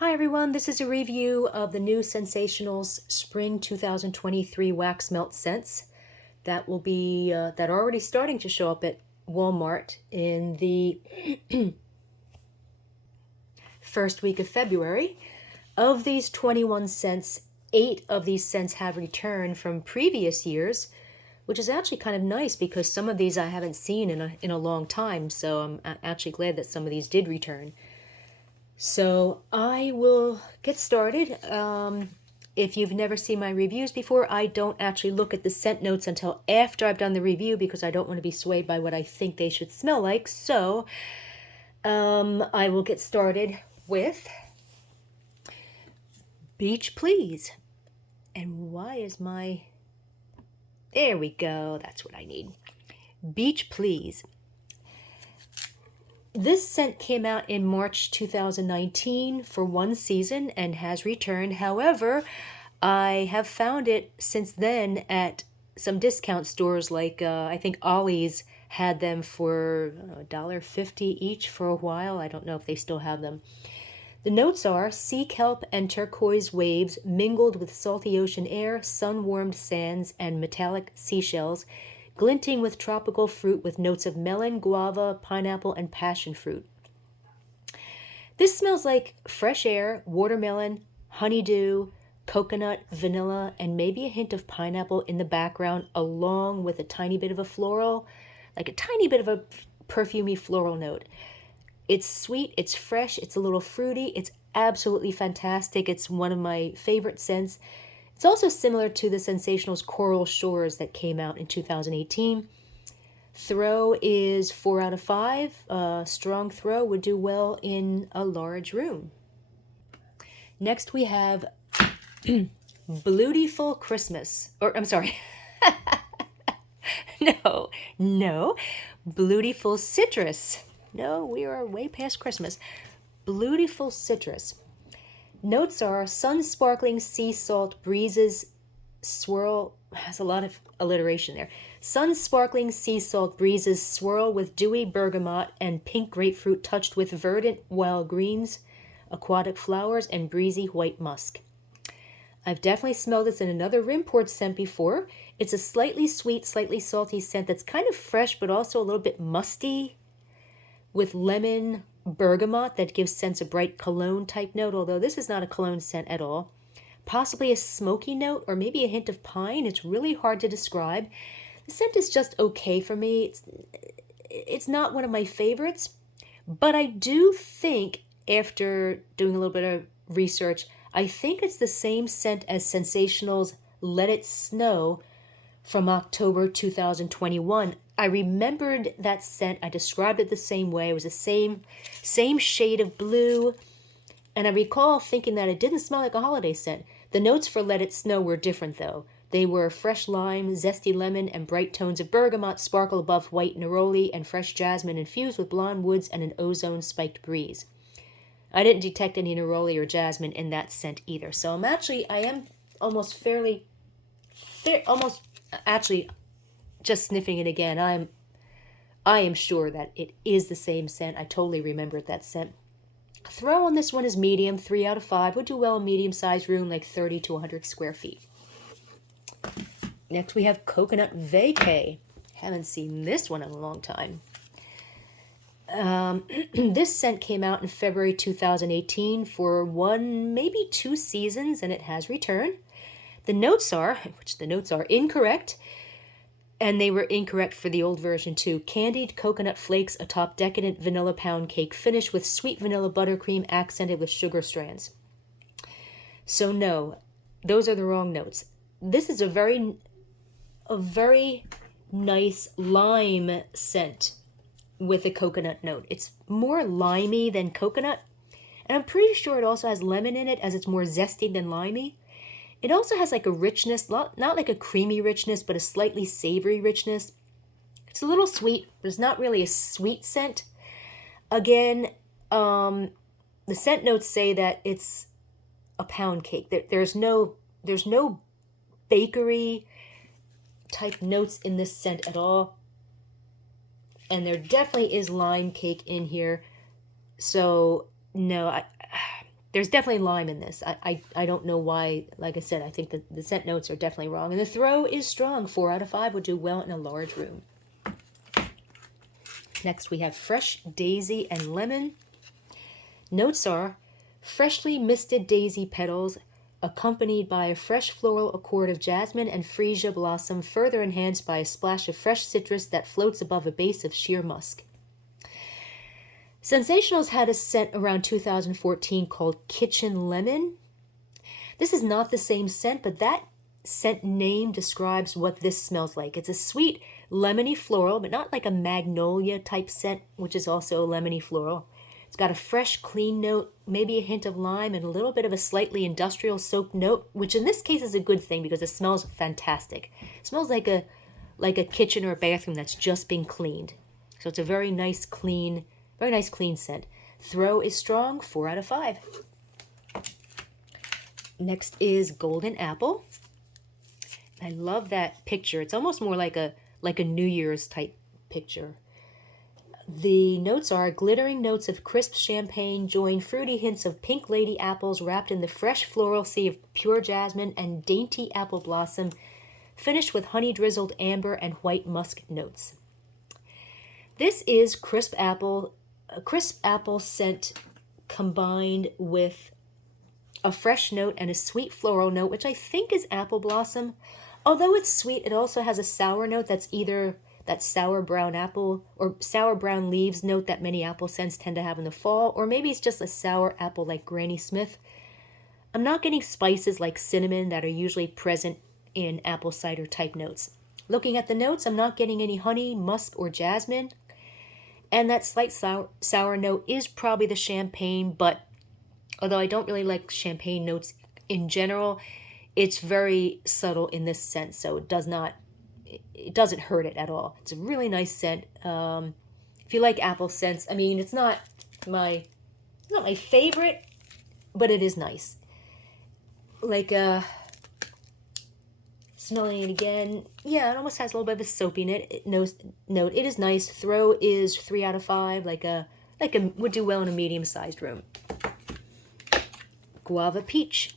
Hi everyone, this is a review of the new ScentSationals Spring 2023 Wax Melt Scents that will be that are already starting to show up at Walmart in the first week of February. Of these 21 scents, 8 of these scents have returned from previous years, which is actually kind of nice because some of these I haven't seen in a long time, so I'm actually glad that some of these did return. So I will get started. If you've never seen my reviews before, I don't actually look at the scent notes until after I've done the review because I don't want to be swayed by what I think they should smell like. So I will get started with Beach Please. And why is my... There we go. That's what I need. Beach Please. This scent came out in March 2019 for one season and has returned. However, I have found it since then at some discount stores like I think Ollie's had them for $1.50 each for a while. I don't know if they still have them. The notes are sea kelp and turquoise waves mingled with salty ocean air, sun-warmed sands, and metallic seashells, glinting with tropical fruit with notes of melon, guava, pineapple, and passion fruit. This smells like fresh air, watermelon, honeydew, coconut, vanilla, and maybe a hint of pineapple in the background, along with a tiny bit of a floral, like a tiny bit of a perfumey floral note. It's sweet, it's fresh, it's a little fruity, it's absolutely fantastic. It's one of my favorite scents. It's also similar to the ScentSationals Coral Shores that came out in 2018. Throw is 4 out of 5. Strong throw would do well in a large room. Next we have Beautiful Christmas. Or, I'm sorry. No. Beautiful Citrus. No, we are way past Christmas. Beautiful Citrus. Notes are sun-sparkling sea salt breezes swirl, has a lot of alliteration there. Sun-sparkling sea salt breezes swirl with dewy bergamot and pink grapefruit touched with verdant wild greens, aquatic flowers, and breezy white musk. I've definitely smelled this in another Rimport scent before. It's a slightly sweet, slightly salty scent that's kind of fresh but also a little bit musty with lemon, bergamot that gives scents a bright cologne type note, although this is not a cologne scent at all. Possibly a smoky note or maybe a hint of pine. It's really hard to describe. The scent is just okay for me. It's not one of my favorites, but I do think, after doing a little bit of research, I think it's the same scent as ScentSationals Let It Snow from October 2021. I remembered that scent. I described it the same way. It was the same shade of blue. And I recall thinking that it didn't smell like a holiday scent. The notes for Let It Snow were different, though. They were fresh lime, zesty lemon, and bright tones of bergamot sparkle above white neroli and fresh jasmine infused with blonde woods and an ozone-spiked breeze. I didn't detect any neroli or jasmine in that scent either. So I am almost actually just sniffing it again. I am sure that it is the same scent. I totally remembered that scent. Throw on this one is medium, 3 out of 5. Would do well in medium-sized room, like 30 to 100 square feet. Next we have Coconut Vacay. Haven't seen this one in a long time. This scent came out in February 2018 for 1, maybe 2 seasons, and it has returned. The notes are incorrect. And they were incorrect for the old version too. Candied coconut flakes atop decadent vanilla pound cake finish with sweet vanilla buttercream accented with sugar strands. So no, those are the wrong notes. This is a very nice lime scent with a coconut note. It's more limey than coconut. And I'm pretty sure it also has lemon in it, as it's more zesty than limey. It also has like a richness, not like a creamy richness, but a slightly savory richness. It's a little sweet, but it's not really a sweet scent. Again, the scent notes say that it's a pound cake. There's no bakery type notes in this scent at all. And there definitely is lime cake in here. So no, There's definitely lime in this. I don't know why. Like I said, I think that the scent notes are definitely wrong. And the throw is strong. 4 out of 5 would do well in a large room. Next, we have fresh daisy and lemon. Notes are freshly misted daisy petals accompanied by a fresh floral accord of jasmine and freesia blossom, further enhanced by a splash of fresh citrus that floats above a base of sheer musk. ScentSationals had a scent around 2014 called Kitchen Lemon. This is not the same scent, but that scent name describes what this smells like. It's a sweet, lemony floral, but not like a magnolia type scent, which is also a lemony floral. It's got a fresh, clean note, maybe a hint of lime, and a little bit of a slightly industrial soap note, which in this case is a good thing because it smells fantastic. It smells like a kitchen or a bathroom that's just been cleaned. So it's a very nice, clean scent. Throw is strong, 4 out of 5. Next is golden apple. I love that picture. It's almost more like a New Year's type picture. The notes are glittering notes of crisp champagne join fruity hints of pink lady apples wrapped in the fresh floral sea of pure jasmine and dainty apple blossom, finished with honey drizzled amber and white musk notes. This is a crisp apple scent combined with a fresh note and a sweet floral note, which I think is apple blossom. Although it's sweet, it also has a sour note that's either that sour brown apple or sour brown leaves note that many apple scents tend to have in the fall, or maybe it's just a sour apple like Granny Smith. I'm not getting spices like cinnamon that are usually present in apple cider type notes. Looking at the notes, I'm not getting any honey, musk, or jasmine. And that slight sour note is probably the champagne, but although I don't really like champagne notes in general, it's very subtle in this scent, so it doesn't hurt it at all. It's a really nice scent. If you like apple scents, I mean, it's not my favorite, but it is nice. Like smelling it again, yeah, it almost has a little bit of a soapy note. It is nice. Throw is 3 out of 5. Would do well in a medium-sized room. Guava peach.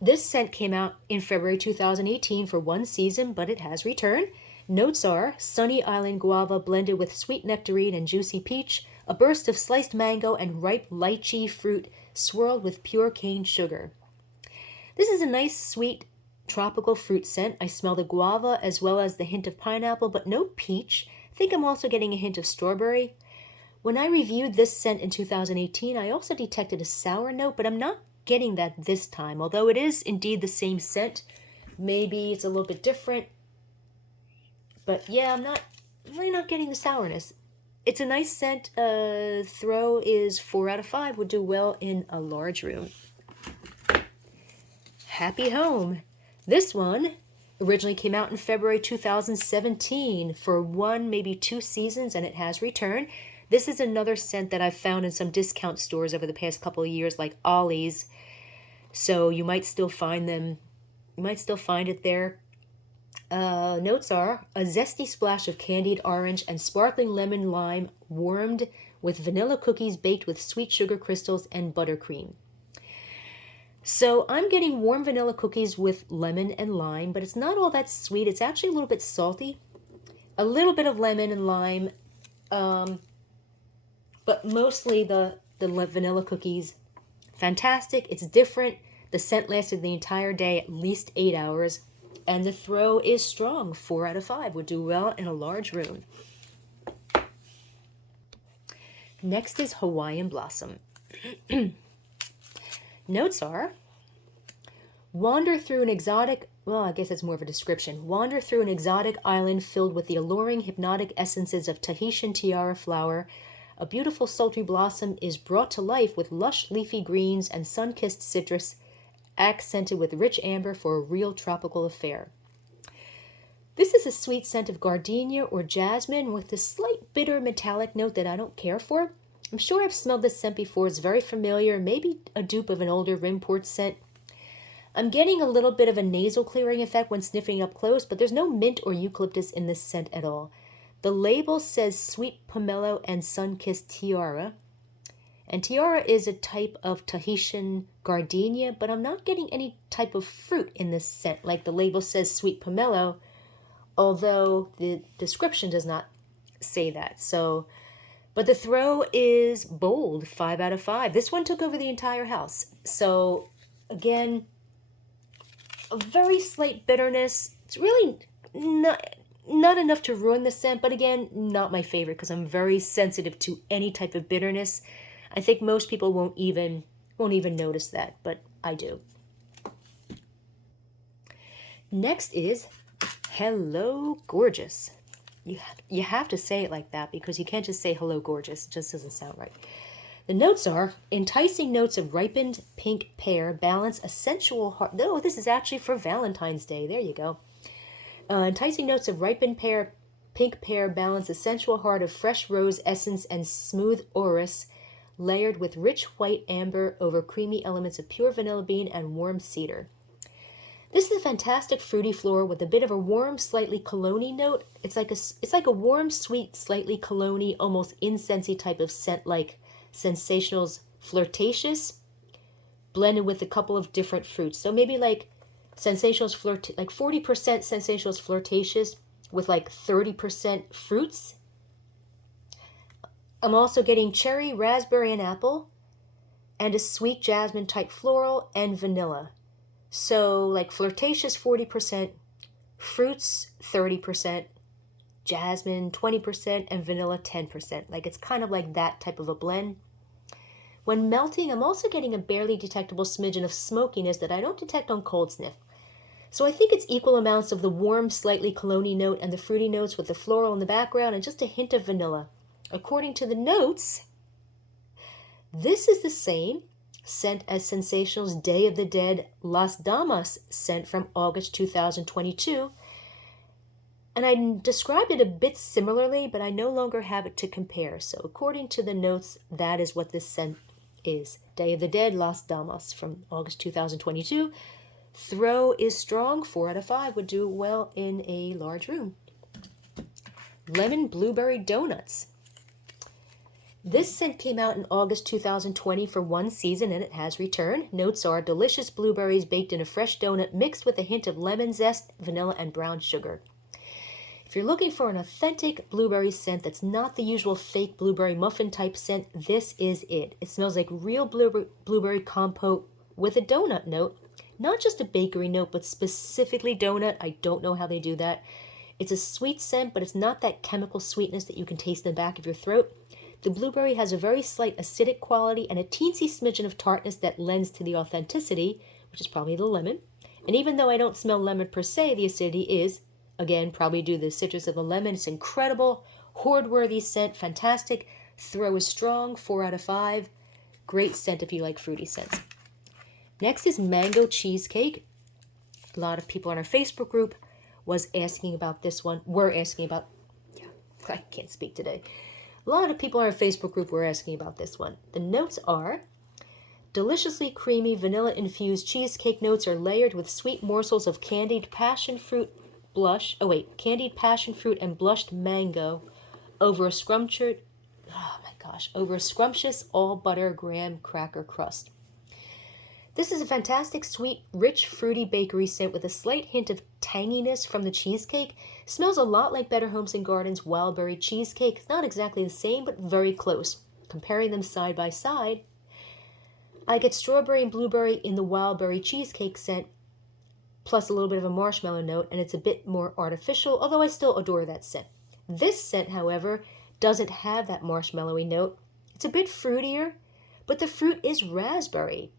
This scent came out in February 2018 for one season, but it has returned. Notes are sunny island guava blended with sweet nectarine and juicy peach, a burst of sliced mango and ripe lychee fruit swirled with pure cane sugar. This is a nice, sweet, tropical fruit scent. I smell the guava as well as the hint of pineapple, but no peach. I think I'm also getting a hint of strawberry. When I reviewed this scent in 2018, I also detected a sour note, but I'm not getting that this time. Although it is indeed the same scent, maybe it's a little bit different. But yeah, I'm really not getting the sourness. It's a nice scent. Throw is 4 out of 5. Would do well in a large room. Happy Home. This one originally came out in February 2017 for one, maybe 2 seasons, and it has returned. This is another scent that I've found in some discount stores over the past couple of years, like Ollie's. So you might still find them. You might still find it there. Notes are a zesty splash of candied orange and sparkling lemon lime warmed with vanilla cookies baked with sweet sugar crystals and buttercream. So I'm getting warm vanilla cookies with lemon and lime, but it's not all that sweet. It's actually a little bit salty. A little bit of lemon and lime, but mostly the vanilla cookies. Fantastic. It's different. The scent lasted the entire day, at least 8 hours. And the throw is strong. 4 out of 5 would do well in a large room. Next is Hawaiian Blossom. Notes are, wander through an exotic, well, I guess it's more of a description. Wander through an exotic island filled with the alluring hypnotic essences of Tahitian tiara flower. A beautiful sultry blossom is brought to life with lush leafy greens and sun-kissed citrus, accented with rich amber for a real tropical affair. This is a sweet scent of gardenia or jasmine with a slight bitter metallic note that I don't care for. I'm sure I've smelled this scent before. It's very familiar, maybe a dupe of an older Rimport scent. I'm getting a little bit of a nasal clearing effect when sniffing up close, but there's no mint or eucalyptus in this scent at all. The label says sweet pomelo and sun-kissed tiara. And tiara is a type of Tahitian gardenia, but I'm not getting any type of fruit in this scent. Like the label says sweet pomelo, although the description does not say that. So, but the throw is bold, 5 out of 5. This one took over the entire house. So again, a very slight bitterness. It's really not enough to ruin the scent, but again, not my favorite because I'm very sensitive to any type of bitterness. I think most people won't even notice that, but I do. Next is Hello Gorgeous. You have to say it like that because you can't just say hello gorgeous. It just doesn't sound right. The notes are enticing notes of ripened pink pear, balance a sensual heart. No, this is actually for Valentine's Day. There you go. Enticing notes of ripened pear, pink pear, balance a sensual heart of fresh rose essence and smooth orris, layered with rich white amber over creamy elements of pure vanilla bean and warm cedar. This is a fantastic fruity floral with a bit of a warm, slightly cologne-y note. It's like a warm, sweet, slightly cologne-y, almost incensey type of scent, like ScentSationals Flirtatious, blended with a couple of different fruits. So maybe like ScentSationals like 40% ScentSationals Flirtatious with like 30% fruits. I'm also getting cherry, raspberry, and apple, and a sweet jasmine type floral and vanilla. So like Flirtatious 40%, fruits 30%, jasmine 20%, and vanilla 10%. Like it's kind of like that type of a blend. When melting, I'm also getting a barely detectable smidgen of smokiness that I don't detect on cold sniff. So I think it's equal amounts of the warm, slightly cologne-y note and the fruity notes with the floral in the background and just a hint of vanilla. According to the notes, this is the same scent as ScentSationals Day of the Dead Las Damas scent from August 2022. And I described it a bit similarly, but I no longer have it to compare. So according to the notes, that is what this scent is. Day of the Dead Las Damas from August 2022. Throw is strong, 4 out of 5 would do well in a large room. Lemon Blueberry Donuts. This scent came out in August 2020 for one season and it has returned. Notes are delicious blueberries baked in a fresh donut mixed with a hint of lemon zest, vanilla, and brown sugar. If you're looking for an authentic blueberry scent that's not the usual fake blueberry muffin type scent, this is it. It smells like real blueberry compote with a donut note. Not just a bakery note, but specifically donut. I don't know how they do that. It's a sweet scent, but it's not that chemical sweetness that you can taste in the back of your throat. The blueberry has a very slight acidic quality and a teensy smidgen of tartness that lends to the authenticity, which is probably the lemon. And even though I don't smell lemon per se, the acidity is, again, probably due to the citrus of the lemon. It's incredible, hoard-worthy scent, fantastic. Throw is strong, 4 out of 5. Great scent if you like fruity scents. Next is Mango Cheesecake. A lot of people on our Facebook group were asking about this one. I can't speak today. A lot of people on our Facebook group were asking about this one. The notes are deliciously creamy vanilla-infused cheesecake notes are layered with sweet morsels of candied passion fruit and blushed mango over a scrumptious all-butter graham cracker crust. This is a fantastic, sweet, rich, fruity bakery scent with a slight hint of tanginess from the cheesecake. Smells a lot like Better Homes and Gardens Wildberry cheesecake. It's not exactly the same, but very close. Comparing them side by side, I get strawberry and blueberry in the Wildberry cheesecake scent, plus a little bit of a marshmallow note, and it's a bit more artificial, although I still adore that scent. This scent, however, doesn't have that marshmallowy note. It's a bit fruitier, but the fruit is raspberry,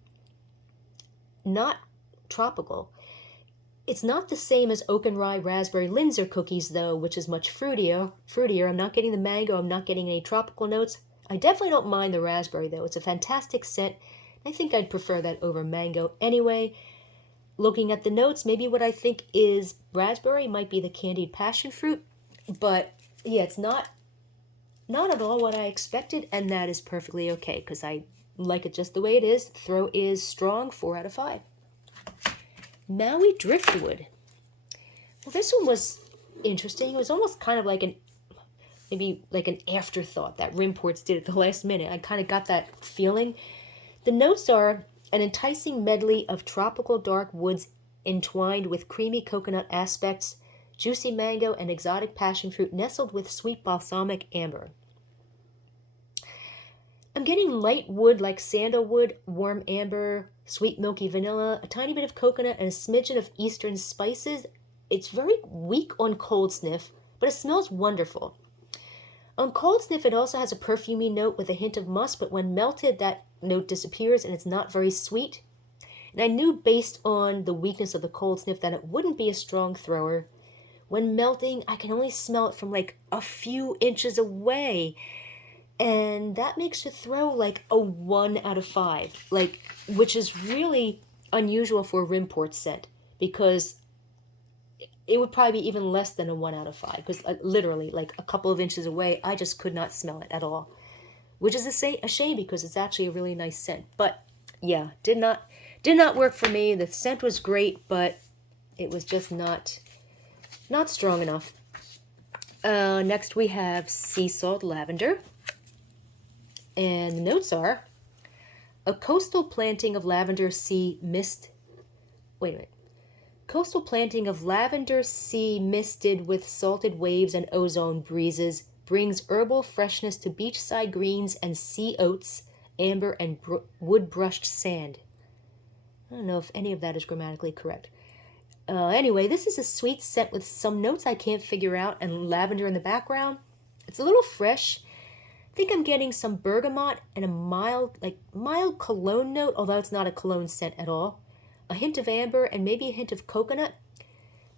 not tropical. It's not the same as oak and rye raspberry Linzer cookies, though, which is much fruitier. I'm not getting the mango. I'm not getting any tropical notes. I definitely don't mind the raspberry, though. It's a fantastic scent. I think I'd prefer that over mango anyway. Looking at the notes, maybe what I think is raspberry might be the candied passion fruit. But, yeah, it's not at all what I expected, and that is perfectly okay, because I like it just the way it is. Throw is strong, 4 out of 5. Maui Driftwood. Well, this one was interesting. It was almost kind of like maybe like an afterthought that Rimports did at the last minute. I kind of got that feeling. The notes are an enticing medley of tropical dark woods entwined with creamy coconut aspects, juicy mango, and exotic passion fruit nestled with sweet balsamic amber. I'm getting light wood like sandalwood, warm amber, sweet milky vanilla, a tiny bit of coconut, and a smidgen of eastern spices. It's very weak on cold sniff, but it smells wonderful. On cold sniff, it also has a perfumey note with a hint of musk, but when melted, that note disappears and it's not very sweet. And I knew based on the weakness of the cold sniff that it wouldn't be a strong thrower. When melting, I can only smell it from like a few inches away. And that makes the throw like a 1 out of 5, like, which is really unusual for a Rimport scent, because it would probably be even less than a 1 out of 5, because literally like a couple of inches away, I just could not smell it at all, which is a shame because it's actually a really nice scent. But yeah, did not work for me. The scent was great, but it was just not strong enough. Next we have sea salt lavender. And the notes are a coastal planting of lavender sea mist. Wait a minute. Coastal planting of lavender sea misted with salted waves and ozone breezes brings herbal freshness to beachside greens and sea oats, amber, and wood-brushed sand. I don't know if any of that is grammatically correct. Anyway, this is a sweet scent with some notes I can't figure out and lavender in the background. It's a little fresh. I think I'm getting some bergamot and a mild cologne note, although it's not a cologne scent at all. A hint of amber and maybe a hint of coconut.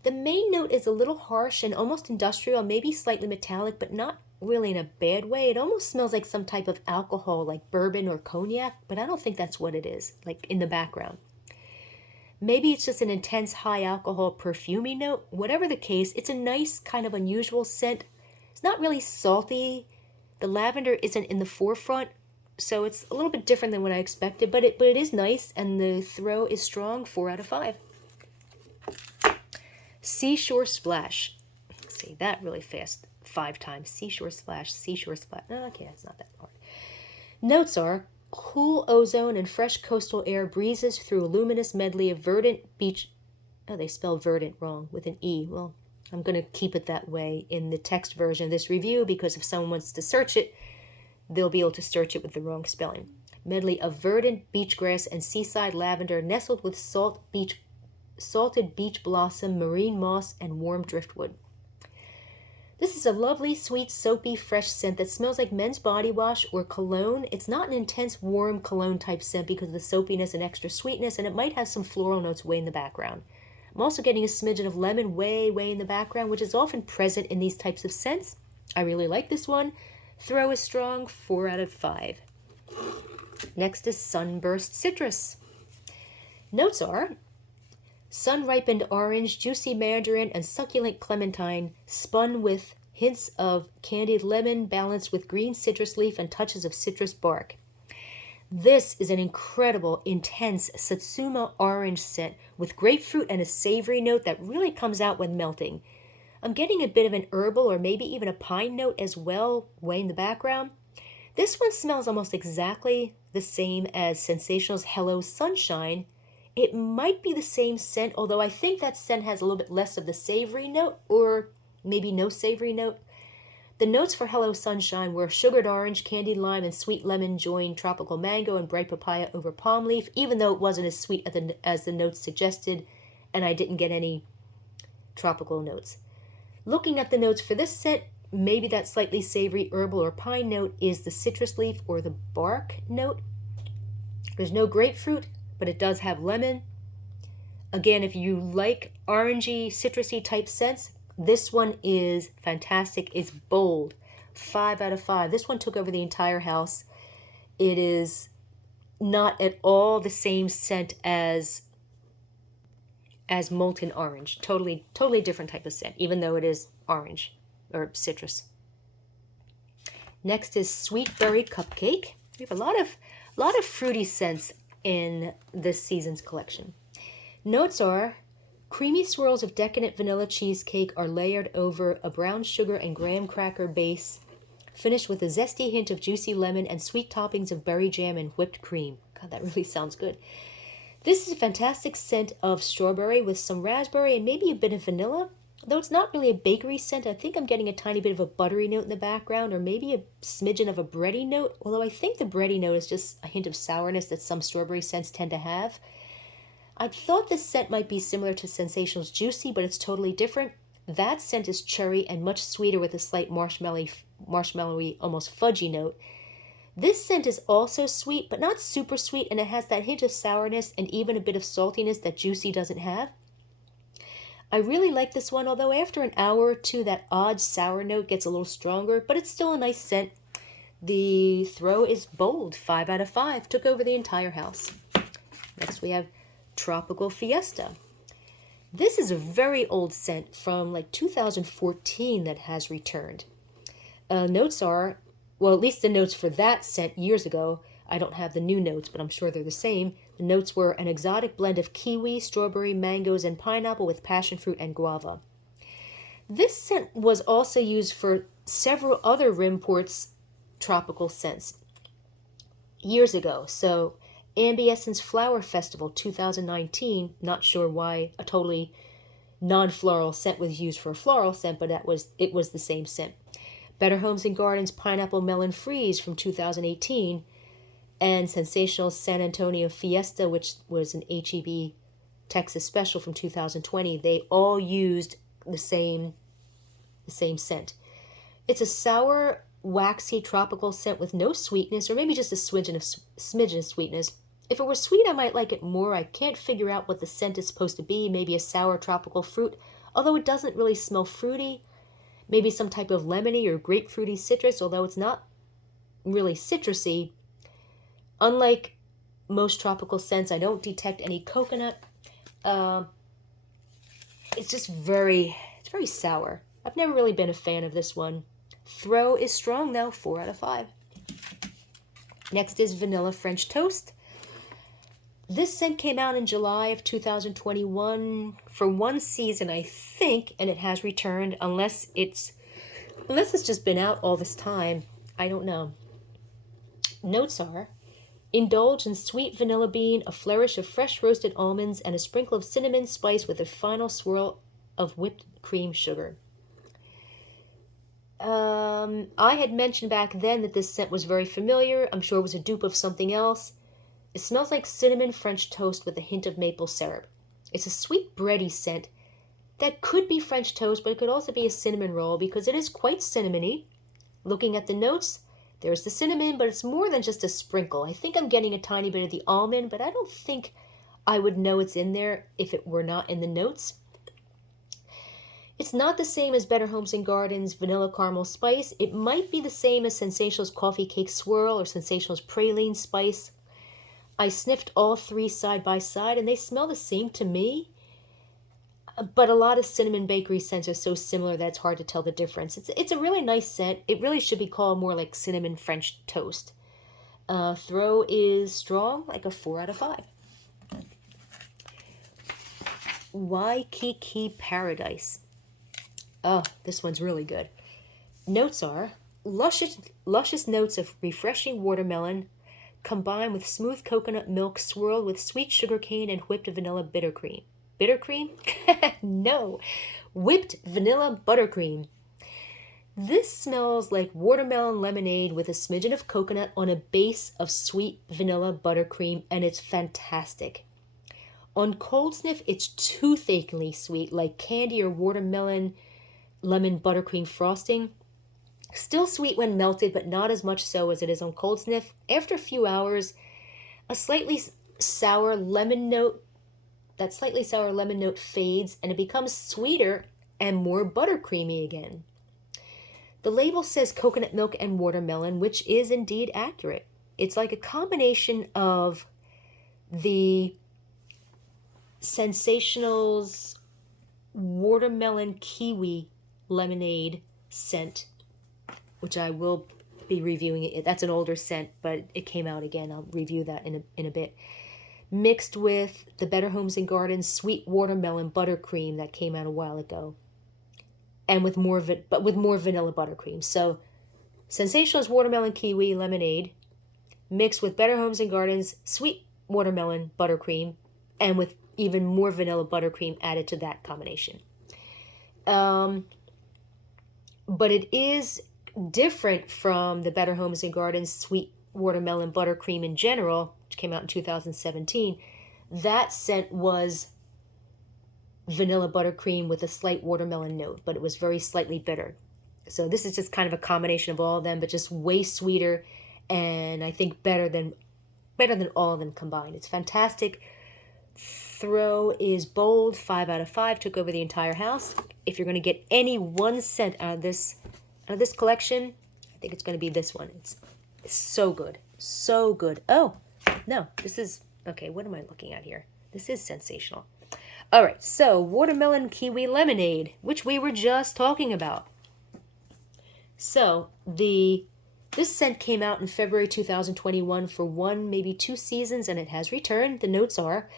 The main note is a little harsh and almost industrial, maybe slightly metallic, but not really in a bad way. It almost smells like some type of alcohol, like bourbon or cognac, but I don't think that's what it is, like in the background. Maybe it's just an intense high alcohol perfumey note. Whatever the case, it's a nice kind of unusual scent. It's not really salty. The lavender isn't in the forefront, so it's a little bit different than what I expected, but it is nice, and the throw is strong, 4 out of 5. Seashore Splash. Say that really fast 5 times. Seashore Splash, Seashore Splash. Okay, it's not that hard. Notes are cool ozone and fresh coastal air breezes through a luminous medley of verdant beach. Oh, they spell verdant wrong with an E. Well, I'm going to keep it that way in the text version of this review, because if someone wants to search it, they'll be able to search it with the wrong spelling. Medley of verdant beach grass and seaside lavender nestled with salted beach blossom, marine moss, and warm driftwood. This is a lovely, sweet, soapy, fresh scent that smells like men's body wash or cologne. It's not an intense, warm cologne type scent because of the soapiness and extra sweetness, and it might have some floral notes way in the background. I'm also getting a smidgen of lemon way in the background, which is often present in these types of scents. I really like this one. Throw is strong, 4 out of 5. Next is Sunburst Citrus. Notes are sun-ripened orange, juicy mandarin, and succulent clementine, spun with hints of candied lemon balanced with green citrus leaf and touches of citrus bark. This is an incredible, intense Satsuma orange scent with grapefruit and a savory note that really comes out when melting. I'm getting a bit of an herbal or maybe even a pine note as well, way in the background. This one smells almost exactly the same as ScentSationals Hello Sunshine. It might be the same scent, although I think that scent has a little bit less of the savory note, or maybe no savory note. The notes for Hello Sunshine were sugared orange, candied lime, and sweet lemon joined tropical mango and bright papaya over palm leaf, even though it wasn't as sweet as the notes suggested, and I didn't get any tropical notes. Looking at the notes for this scent, maybe that slightly savory herbal or pine note is the citrus leaf or the bark note. There's no grapefruit, but it does have lemon. Again, if you like orangey, citrusy type scents, this one is fantastic. It's bold. 5 out of 5. This one took over the entire house. It is not at all the same scent as molten orange. Totally different type of scent, even though it is orange or citrus. Next is Sweet Berry Cupcake. We have a lot of fruity scents in this season's collection. Notes are Creamy swirls of decadent vanilla cheesecake are layered over a brown sugar and graham cracker base, finished with a zesty hint of juicy lemon and sweet toppings of berry jam and whipped cream. God, that really sounds good. This is a fantastic scent of strawberry with some raspberry and maybe a bit of vanilla. Though it's not really a bakery scent, I think I'm getting a tiny bit of a buttery note in the background, or maybe a smidgen of a bready note, although I think the bready note is just a hint of sourness that some strawberry scents tend to have. I thought this scent might be similar to ScentSationals Juicy, but it's totally different. That scent is cherry and much sweeter with a slight marshmallowy, almost fudgy note. This scent is also sweet, but not super sweet, and it has that hint of sourness and even a bit of saltiness that Juicy doesn't have. I really like this one, although after an hour or two, that odd sour note gets a little stronger, but it's still a nice scent. The throw is bold, 5 out of 5. Took over the entire house. Next we have Tropical Fiesta. This is a very old scent from like 2014 that has returned. Notes are, well, at least the notes for that scent years ago. I don't have the new notes, but I'm sure they're the same. The notes were an exotic blend of kiwi, strawberry, mangoes, and pineapple with passion fruit and guava. This scent was also used for several other Rimport's tropical scents years ago. So, Ambiescence Flower Festival 2019, not sure why a totally non-floral scent was used for a floral scent, but it was the same scent. Better Homes and Gardens Pineapple Melon Freeze from 2018, and ScentSationals San Antonio Fiesta, which was an HEB Texas special from 2020. They all used the same scent. It's a sour, waxy tropical scent with no sweetness, or maybe just a smidgen of sweetness. If it were sweet, I might like it more. I can't figure out what the scent is supposed to be. Maybe a sour tropical fruit, although it doesn't really smell fruity. Maybe some type of lemony or grapefruity citrus, although it's not really citrusy. Unlike most tropical scents, I don't detect any coconut. It's very sour. I've never really been a fan of this one. Throw is strong though, 4 out of 5. Next is Vanilla French Toast. This scent came out in July of 2021 for one season, I think, and it has returned unless it's just been out all this time. I don't know. Notes are: indulge in sweet vanilla bean, a flourish of fresh roasted almonds, and a sprinkle of cinnamon spice with a final swirl of whipped cream sugar. I had mentioned back then that this scent was very familiar. I'm sure it was a dupe of something else. It smells like cinnamon French toast with a hint of maple syrup. It's a sweet bready scent that could be French toast, but it could also be a cinnamon roll because it is quite cinnamony. Looking at the notes, there's the cinnamon, but it's more than just a sprinkle. I think I'm getting a tiny bit of the almond, but I don't think I would know it's in there if it were not in the notes. It's not the same as Better Homes and Gardens Vanilla Caramel Spice. It might be the same as ScentSationals Coffee Cake Swirl or ScentSationals Praline Spice. I sniffed all three side by side, and they smell the same to me. But a lot of cinnamon bakery scents are so similar that it's hard to tell the difference. It's a really nice scent. It really should be called more like cinnamon French toast. Throw is strong, like a 4 out of 5. Waikiki Paradise. Oh, this one's really good. Notes are luscious notes of refreshing watermelon combined with smooth coconut milk swirled with sweet sugar cane and whipped vanilla bitter cream. Bitter cream? No. Whipped vanilla buttercream. This smells like watermelon lemonade with a smidgen of coconut on a base of sweet vanilla buttercream, and it's fantastic. On cold sniff, it's toothachingly sweet, like candy or watermelon lemon buttercream frosting. Still sweet when melted, but not as much so as it is on cold sniff. After a few hours, a slightly sour lemon note, that slightly sour lemon note fades, and it becomes sweeter and more buttercreamy again. The label says coconut milk and watermelon, which is indeed accurate. It's like a combination of the ScentSationals watermelon kiwi lemonade scent, which I will be reviewing it. That's an older scent, but it came out again. I'll review that in a bit. mixed with the Better Homes and Gardens sweet watermelon buttercream that came out a while ago, and with more vanilla buttercream. So ScentSationals watermelon kiwi lemonade mixed with Better Homes and Gardens sweet watermelon buttercream, and with even more vanilla buttercream added to that combination. But it is different from the Better Homes and Gardens sweet watermelon buttercream in general, which came out in 2017. That scent was vanilla buttercream with a slight watermelon note, but it was very slightly bitter. So this is just kind of a combination of all of them, but just way sweeter, and I think better than all of them combined. It's fantastic. Throw is bold, 5 out of 5, took over the entire house. If you're going to get any one scent out of this collection, I think it's going to be this one. It's so good. So good. Oh, no, this is, okay, what am I looking at here? This is ScentSational. All right, so watermelon kiwi lemonade, which we were just talking about. So this scent came out in February 2021 for 1, maybe 2 seasons, and it has returned. The notes are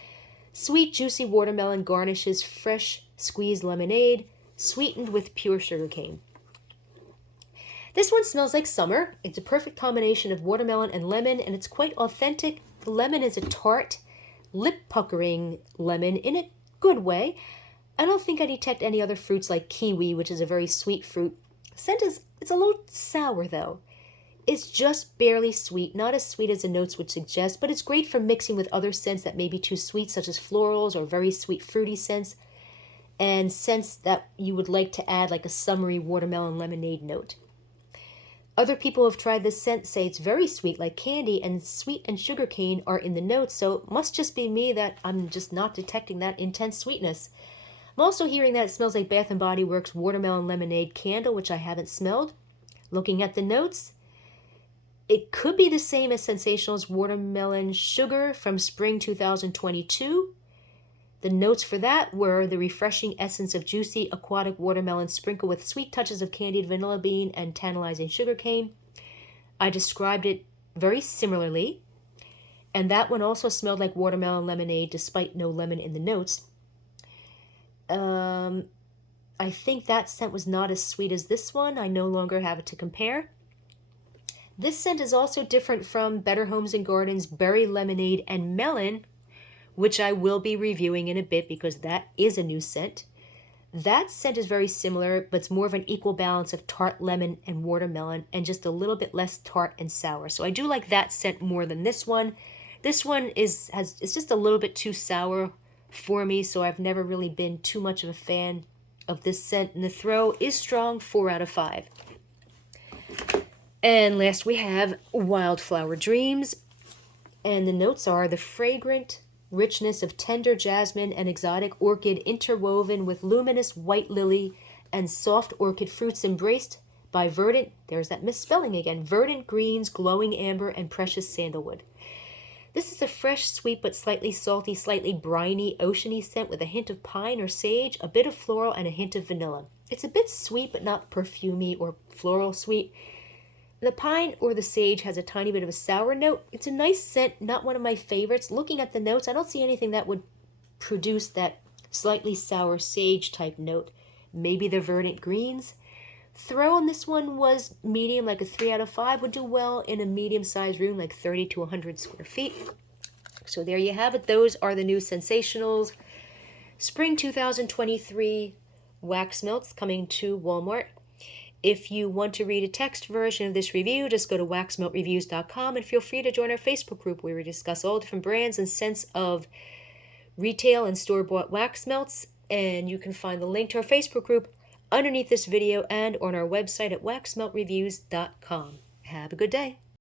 sweet, juicy watermelon garnishes fresh squeezed lemonade, sweetened with pure sugarcane. This one smells like summer. It's a perfect combination of watermelon and lemon, and it's quite authentic. The lemon is a tart, lip-puckering lemon in a good way. I don't think I detect any other fruits like kiwi, which is a very sweet fruit. Scent it's a little sour, though. It's just barely sweet, not as sweet as the notes would suggest, but it's great for mixing with other scents that may be too sweet, such as florals or very sweet fruity scents, and scents that you would like to add like a summery watermelon lemonade note. Other people who have tried this scent say it's very sweet like candy, and sweet and sugarcane are in the notes, so it must just be me that I'm just not detecting that intense sweetness. I'm also hearing that it smells like Bath & Body Works watermelon lemonade candle, which I haven't smelled. Looking at the notes, it could be the same as ScentSationals watermelon sugar from spring 2022. The notes for that were the refreshing essence of juicy aquatic watermelon sprinkled with sweet touches of candied vanilla bean and tantalizing sugarcane. I described it very similarly, and that one also smelled like watermelon lemonade despite no lemon in the notes. I think that scent was not as sweet as this one. I no longer have it to compare. This scent is also different from Better Homes and Gardens Berry Lemonade and Melon, which I will be reviewing in a bit because that is a new scent. That scent is very similar, but it's more of an equal balance of tart lemon and watermelon and just a little bit less tart and sour. So I do like that scent more than this one. This one is just a little bit too sour for me, so I've never really been too much of a fan of this scent. And the throw is strong, 4 out of 5. And last we have Wildflower Dreams. And the notes are the fragrant richness of tender jasmine and exotic orchid interwoven with luminous white lily and soft orchid fruits embraced by verdant, there's that misspelling again, verdant greens, glowing amber, and precious sandalwood. This is a fresh, sweet, but slightly salty, slightly briny, oceany scent with a hint of pine or sage, a bit of floral, and a hint of vanilla. It's a bit sweet, but not perfumey or floral sweet. The pine or the sage has a tiny bit of a sour note. It's a nice scent, not one of my favorites. Looking at the notes, I don't see anything that would produce that slightly sour sage type note. Maybe the verdant greens. Throw on this one was medium, like a 3 out of 5. Would do well in a medium-sized room, like 30 to 100 square feet. So there you have it. Those are the new ScentSationals Spring 2023 wax melts coming to Walmart. If you want to read a text version of this review, just go to waxmeltreviews.com and feel free to join our Facebook group where we discuss all different brands and scents of retail and store-bought wax melts. And you can find the link to our Facebook group underneath this video and on our website at waxmeltreviews.com. Have a good day.